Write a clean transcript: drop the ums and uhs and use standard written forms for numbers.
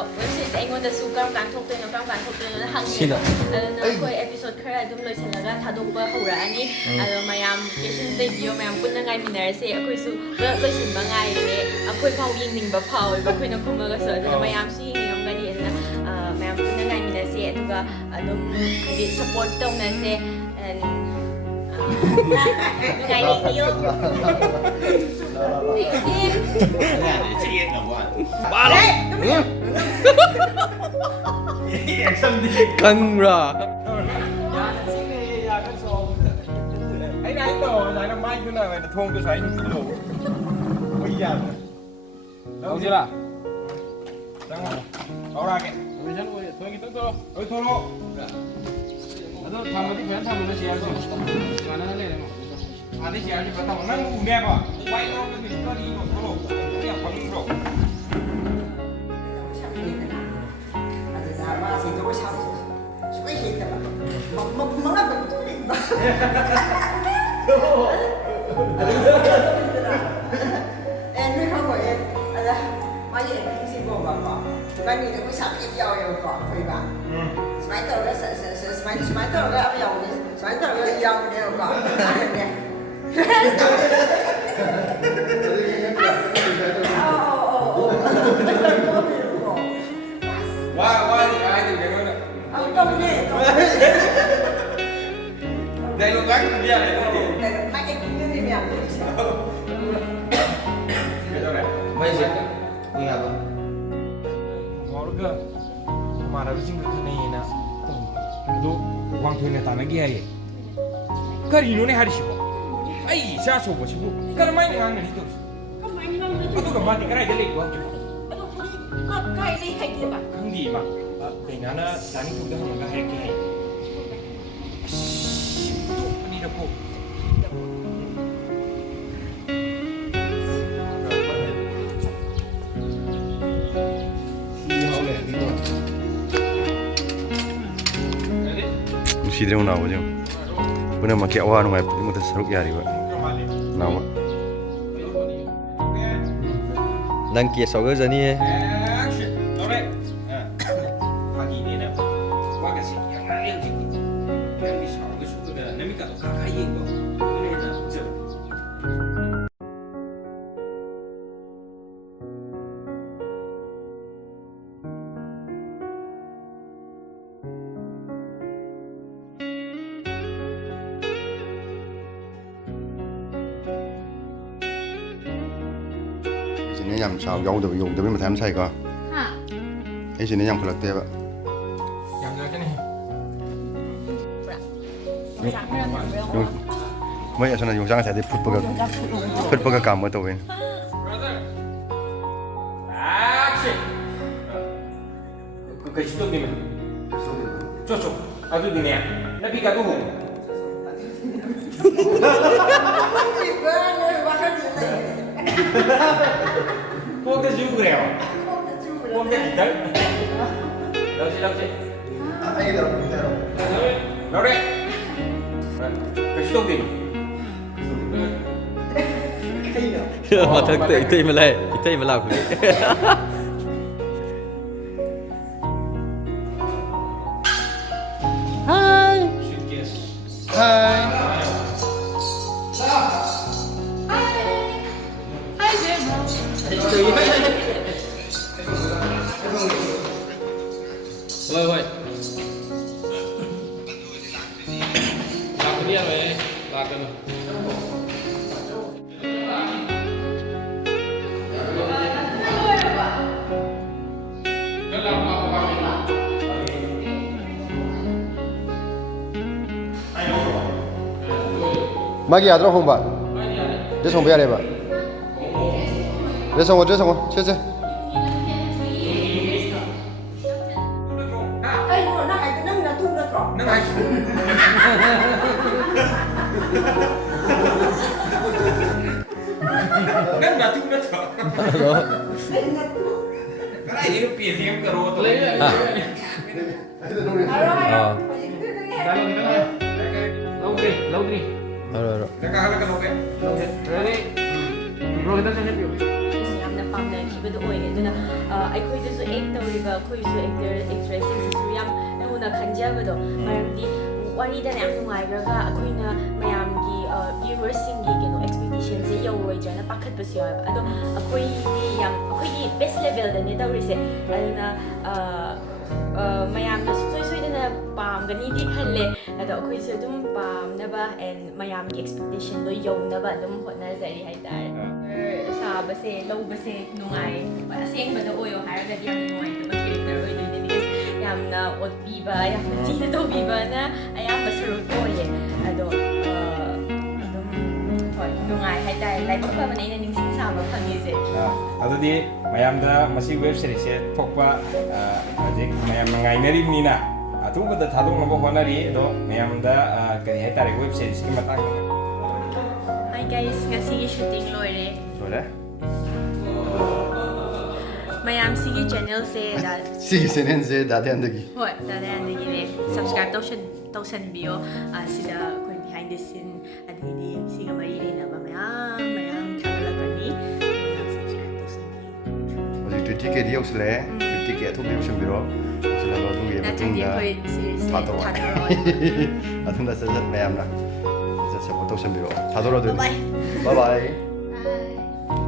웹시리즈 ꯑꯩꯉꯣꯟꯗꯁꯨ ꯀꯔꯝ ꯀꯥꯟ ꯊꯣꯛꯇꯣꯏꯅꯣ ꯀꯔꯝ ꯀꯥꯟ ꯊꯣꯛꯇꯣꯏꯅꯣ ꯍꯪꯉꯦ ꯑꯗꯨꯅ ꯑꯩꯈꯣꯏ 에피소드 ꯈꯔ ꯑꯗꯨꯝ ꯂꯣꯏꯁꯤꯜꯂꯒ ꯊꯥꯗꯣꯛꯄ ꯍꯧꯔꯛꯑꯅꯤ ꯑꯗꯣ ꯃꯌꯥꯝ ꯄꯦꯁꯦꯟꯁ ꯂꯩꯕꯤꯌꯣ ꯃꯌꯥꯝ ꯄꯨꯟꯅ ꯉꯥꯏꯃꯤꯟꯅꯔꯁꯦ ꯑꯩꯈꯣꯏꯁꯨ ꯄꯨꯂꯞ ꯂꯣꯏꯁꯤꯟꯕ ꯉꯥꯏꯔꯦ ꯑꯩꯈꯣꯏ ꯐꯥꯎ ꯌꯦꯡꯅꯤꯡꯕ ꯐꯥꯎꯋꯦꯕ ꯑꯩꯈꯣꯏꯅ ꯈꯨꯝꯃꯒꯁꯨ ꯑꯗꯨꯅ ꯃꯌꯥꯝꯁꯨ ꯌꯦꯡꯅꯤꯡꯉꯝꯒꯅꯤ ꯑꯗꯨꯅ ꯃꯌꯥꯝ ꯄꯨꯟꯅ ꯉꯥꯏꯃꯤꯟꯅꯁꯦ ꯑꯗꯨꯒ ꯑꯗꯨꯝ ꯍꯥꯏꯗꯤ ꯁꯞꯄꯣꯔꯠ ꯇꯧꯅꯁꯦ ꯅꯨꯡꯉꯥꯏꯔꯤꯌꯣ ꯈꯪꯕ꯭ꯔꯥ ꯑꯩꯅ ꯍꯥꯏꯗꯣ ꯑꯗꯨꯃꯥꯏꯅ ꯃꯥꯏꯗꯨꯅ ꯑꯣꯏꯅ ꯊꯣꯡꯗꯣ ꯁꯨꯃꯥꯏꯅ ꯄꯤꯂꯣ ꯍꯣꯏ ꯌꯥꯗ꯭ꯔꯦ ꯍꯧꯖꯤꯛꯂꯥ ꯆꯪꯉꯣ ꯍꯧꯔꯛꯑꯒꯦ ꯊꯣꯏ ꯈꯤꯇꯪ ꯇꯧꯔꯣ ꯍꯣꯏ ꯊꯣꯛꯂꯛꯑꯣ ꯑꯗꯣ ꯊꯝꯃꯗꯤ ꯐꯖꯅ ꯊꯝꯃꯨꯅꯦ ꯆꯤꯌꯔꯁꯨ ꯃꯥꯟꯅꯅ ꯂꯩꯔꯦ ꯑꯗꯩ ꯆꯤꯌꯔꯁꯤ ꯐꯖꯅ ꯊꯝꯃꯣ ꯅꯪ ꯎꯅꯦꯕ ꯋꯥꯏ ꯂꯧꯔꯛꯀꯅꯤ ꯀꯔꯤꯅꯣ ꯊꯣꯛꯂꯛꯑꯣ ꯅꯪ ꯌꯥꯝ ꯐꯪꯅꯤꯡꯕ꯭ꯔꯣ nuôi không phải em bao nhiêu em xin vô vào cỏ bao nhiêu cái sạp em giàu em cỏ thôi bạn máy tàu đó máy tàu đó em giàu máy tàu đó giàu đều cỏ Wah, ai thì cái đó nè. không nè Đây lúc gác dia này nó đi. máy em cũng như thế Cái đó này. Bây giờ đi gặp Ngorga. Mara bising kene na. Do wang thoi na tanagi hai. Karino ne harishibo. Ai sha so bo shibo. Karmai ne ngang ni to. Adu ga mati karai de le wa. kai ly hay kia bà Khandi ma. Dei na na dani tu da hang ga hai ke hai. Tu ni da ko. 누시드레고 나오죠. 오늘 막 깨와 놓은 거 못해 서럽게 하리고 나와. đăng ký sáu cái giờ đi Action. Đó đấy. Pagi ni na. Wa ka si yang na leo ji. Yang di sao cái số đó nếu mình cả ka khai yên đó. Cái này là chữ. 이제는 양 샤오 용도 뭐 담 차이가. 이제는 양 걸었대 봐. Yang cái này. sáng nay làm việc 용 뭐야 저는 용장을 해야 돼. 풋버가 감뭐 또 왜. Brother. Action. Cái số đi mình. Cho. Adu đi nè. Nó bị cả tu hùng. Cô cái dữ rèo. Cô cái gì đấy? Đâu chị? Đâu đấy? Cái số đi. mà thực tự tự mà lại tự mà làm cái Ôi ôi làm cái gì vậy làm cái 마기 아들아 홍바. 내 손배 아래 봐. 내 손고 채채. Ê, nó hay nó thu nó trọn. Nó này. Nó là thu nó sợ. Cái này thì nó tiền thì em cờ rô tôi lấy. Lâu đi. rồi Cái cá nó cái lâu cái. Lâu đi. Rồi kita saya Yang depan dari ꯄꯤꯕꯗꯣ ꯑꯣꯏꯌꯦ ꯑꯗꯨꯅ ꯑꯩꯈꯣꯏꯗꯁꯨ ꯑꯦꯛ ꯇꯧꯔꯤꯕ ꯑꯩꯈꯣꯏꯁꯨ actor ꯑꯦꯛꯇ꯭ꯔꯦꯁꯁꯤꯡꯁꯤꯁꯨ ꯌꯥꯝ ꯂꯨꯅ ꯈꯟꯖꯕꯗꯣ ꯃꯔꯝꯗꯤ ꯋꯥꯔꯤꯗꯅ ꯌꯥꯝ ꯅꯨꯡꯉꯥꯏꯈ꯭ꯔꯒ ꯑꯩꯈꯣꯏꯅ ꯃꯌꯥꯝꯒꯤ ꯚ꯭ꯌꯨꯋꯔꯁꯤꯡꯒꯤ ꯀꯩꯅꯣ ꯑꯦꯛꯁꯄꯦꯛꯇꯦꯁꯟꯁꯦ ꯌꯧꯔꯣꯏꯗ꯭ꯔꯅ ꯄꯥꯈꯠꯄꯁꯨ ꯌꯥꯎꯋꯦꯕ ꯑꯗꯣ ꯑꯩꯈꯣꯏꯒꯤ ꯕꯦꯁ ꯂꯦꯚꯦꯜꯗꯅꯦ ꯇꯧꯔꯤꯁꯦ ꯑꯗꯨꯅ ꯃꯌꯥꯝꯅ ꯁꯨꯡꯁꯣꯏ ꯁꯣꯏꯗꯅ ꯄꯥꯝꯒꯅꯤꯗꯤ ꯈꯜꯂꯦ ꯑꯗꯣ ꯑꯩꯈꯣꯏꯁꯨ ꯑꯗꯨꯝ ꯄꯥꯝꯅꯕ ꯑꯦꯟ ꯃꯌꯥꯝꯒꯤ ꯑꯦꯛꯁꯄꯦꯛꯇꯦꯁꯟꯗꯣ ꯌꯧꯅꯕ ꯑꯗꯨꯝ ꯍꯣꯠꯅꯖꯔꯤ ꯍꯥꯏꯇꯥꯔꯦ ꯁꯥꯕꯁꯦ ꯂꯧꯕꯁꯦ ꯅꯨꯡꯉꯥꯏ ꯑꯁꯦꯡꯕꯗ ꯑꯣꯏꯌꯣ ꯍꯥꯏꯔꯒꯗꯤ ꯌꯥꯝꯅ ꯅꯨꯡꯉꯥꯏꯇꯕ ꯀꯦꯔꯦꯛꯇꯔ ꯑꯣꯏꯗꯣꯏꯅꯦ ꯕꯤꯀꯣꯁ ꯌꯥꯝꯅ ꯑꯣꯠꯄꯤꯕ ꯌꯥꯝꯅ ꯊꯤꯅ ꯇꯧꯕꯤꯕꯅ ꯑꯌꯥꯝꯕ ꯁꯔꯨꯛ ꯑꯣꯏꯌꯦ ꯑꯗꯣ ꯑꯗꯨꯝ ꯍꯣꯏ ꯅꯨꯡꯉꯥꯏ ꯍꯥꯏꯇꯥꯔꯦ ꯂꯥꯏꯕꯛ ꯐꯕꯅ ꯑꯩꯅ ꯅꯤꯡꯁꯤꯡ ꯁꯥꯕ ꯐꯪꯉꯤꯁꯦ ꯑꯗꯨꯗꯤ ꯃꯌꯥꯝꯗ ꯃꯁꯤ ꯋꯦꯕ ꯁꯤꯔꯤꯁꯁꯦ ꯊꯣꯛꯄ ꯍꯧꯖꯤꯛ ꯃꯌꯥꯝꯅ ꯉꯥꯏꯅꯔꯤꯕꯅꯤꯅ ꯑꯊꯨꯕꯗ ꯊꯥꯗꯣꯛꯅꯕ ꯍꯣꯠꯅꯔꯤ ꯑꯗꯣ ꯃꯌꯥꯝꯗ ꯀꯔꯤ ꯍꯥꯏꯇꯥꯔꯦ ꯋꯦꯕ ꯁꯤꯔꯤꯁꯀꯤ ꯃꯇꯥꯡꯗ ꯍꯥꯏ ꯒꯥꯏꯁ ꯉꯁꯤꯒꯤ ꯁꯨꯇꯤꯡ ꯂꯣꯏꯔꯦ ꯂꯣꯏꯔꯦ ꯃꯌꯥꯝ ꯁꯤꯒꯤ ꯆꯦꯅꯦꯜꯁꯦ ꯁꯤꯒꯤ ꯆꯦꯅꯦꯜꯁꯦ ꯗꯥꯗꯦꯟꯗꯒꯤ ꯍꯣꯏ ꯗꯥꯗꯥꯌꯥꯟꯗꯒꯤꯅꯦ ꯁꯕꯁꯀ꯭ꯔꯥꯏꯕ ꯇꯧꯁꯟꯕꯤꯌꯣ ꯁꯤꯗ ꯑꯩꯈꯣꯏ ꯕꯤꯍꯥꯏꯟ ꯗ ꯁꯤꯟ ꯑꯗꯒꯤꯗꯤ ꯁꯤꯒ ꯃꯔꯤ ꯂꯩꯅꯕ ꯃꯌꯥꯝ ꯊꯥꯒꯠꯂꯛꯀꯅꯤ ꯁꯕꯁꯀ꯭ꯔꯥꯏꯕ ꯇꯧꯁꯟꯕꯤꯌꯣ ꯍꯧꯖꯤꯛ 20K ꯗꯤ ꯌꯧꯁꯤꯜꯂꯛꯑꯦ 50K ꯑꯊꯨꯕ ꯌꯧꯁꯤꯟꯕꯤꯔꯣ ꯌꯧꯁꯤꯜꯂꯕ ꯑꯗꯨꯒꯤ ꯅꯠꯇ꯭ꯔꯗꯤ ꯃꯇꯨꯡꯗ ꯑꯩꯈꯣꯏ ꯁꯤꯔꯤꯁꯁꯦ ꯊꯥꯗꯣꯛꯑꯣ ꯊꯥꯗꯣꯛꯑꯣꯏ ꯃꯇꯨꯡꯗ ꯁꯠ ꯃꯌꯥꯝꯅ ꯁꯞꯄꯣꯔꯠ ꯇꯧꯁꯟꯕꯤꯔꯣ ꯊꯥꯗꯣꯔꯛꯑꯣ ꯕꯥꯏ ꯕꯥꯏ ꯕꯥꯏ